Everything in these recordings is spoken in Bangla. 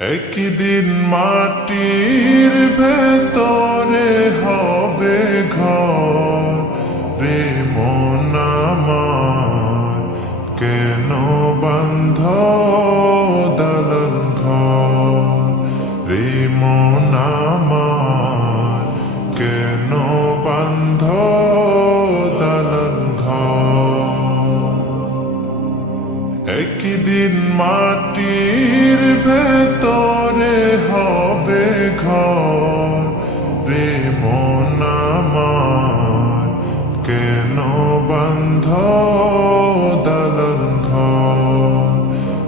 একদিন মাটির ভেতরে হবে ঘর রে মন আমার, কেন বান্ধ দালান ঘর রে মন আমার, কেন বান্ধ দালান ঘর। একদিন মাটির ভেতরে হবে ঘর রে মন আমার, কেন বান্ধ দালান ঘর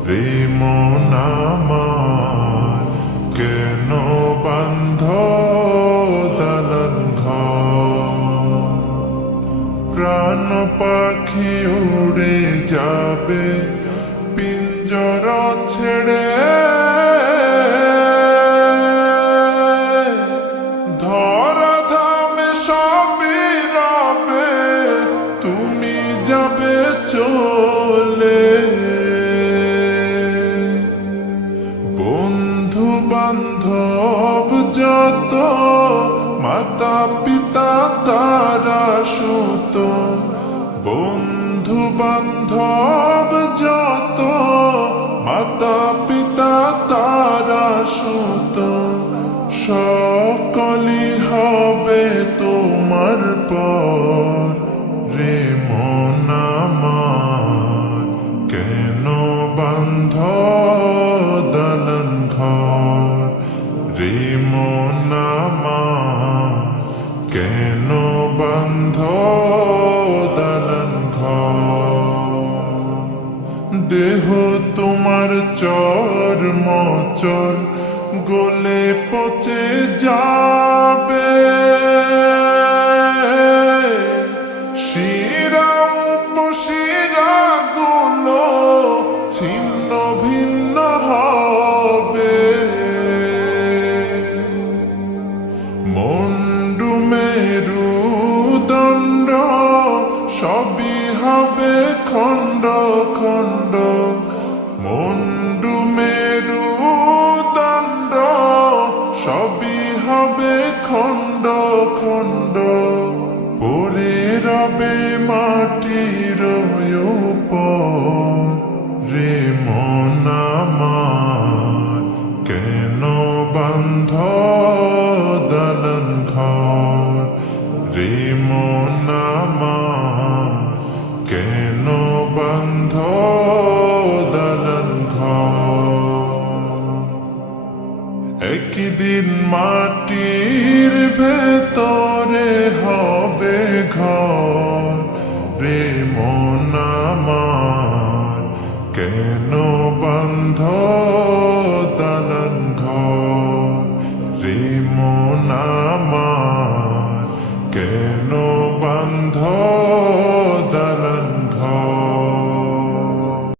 রে মন আমার, কেন বান্ধ দালান ঘর। প্রাণ পাখি উড়ে যাবে পিঞ্জর ছেড়ে, ধরা ধামে সবই রবে, তুমি যাবে চলে। বন্ধু বান্ধব যত, মাতা পিতা তারা সুত, বন্ধু বান্ধব যত, মাতা পিতা তারা সুত, সকলই হবে তোমার পর রে মন আমার, কেন বান্ধ দালান ঘর রে মন আমার, কেন বান্ধ দালান ঘর। দেহ তোমার চর্ম চর গলে পচে যাবে, শিরা উপশিরা গুলো ছিন্ন ভিন্ন হবে, মুন্ডু মেরুদণ্ড সবই হবে খণ্ড খণ্ড, মুন্ডু মেরুদণ্ড সবই হবে খণ্ড খণ্ড, পড়ে রবে মাটির উপর রে মন আমার, কেন বান্ধ দালান ঘর রে মন আমার, কেন বান্ধ দালান ঘর। একদিন মাটির ভেতরে হবে ঘর রে মন আমার, কেন বান্ধ দালান ঘর রে মন আমার।